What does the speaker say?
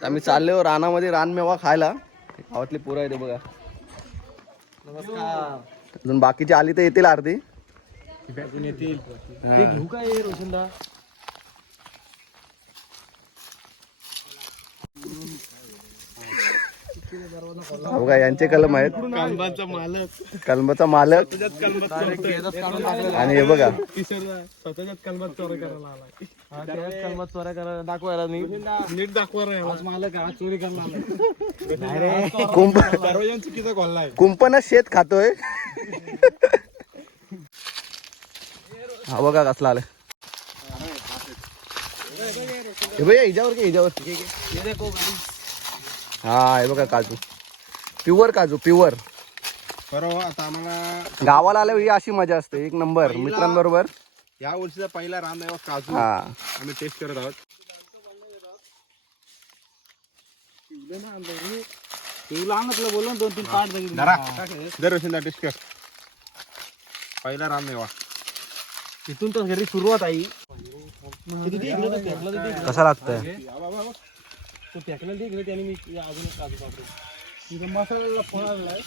आम्ही चाललो रानामध्ये रानमेवा खायला. गावातली पोरं आहे ते बघा. नमस्कार. अजून बाकीची आली तर येतील अर्धी. येतील ते घेऊ काय रोशनदा. बघा यांचे कलम आहेत. कलमाचा मालक. कलमाचा मालक. आणि हे बघा स्वतःच्याच कलमात चोरी करायला आलाय. कलमात चोऱ्या करायला दाखवायला मी नीट दाखवा. आज मालक आज चोरी करायला आलाय. सर्वजण चुकीचा खोललाय. कुंपणच शेत खातोय. हा बघा कसला आलाय. हे बघा हिच्यावर की हिच्यावर. हा हे बघा काजू. प्युअर काजू प्युअर. बरोबर. आता आम्हाला गावाला आल्यावर ही अशी मजा असते. एक नंबर मित्रांबरोबर. या वर्षीचा पहिला रानमेवा काजू हा आम्ही टेस्ट करत आहोत. बोलून 2-3 पार्ट दर रोशनदा टेस्ट कर. पहिला रानमेवा तिथून तर घरी सुरुवात आई. कसा लागतंय. तो फेकला दिले त्याने मी अजून एक काजू काढतो. मसाल्याला फोन आलाय.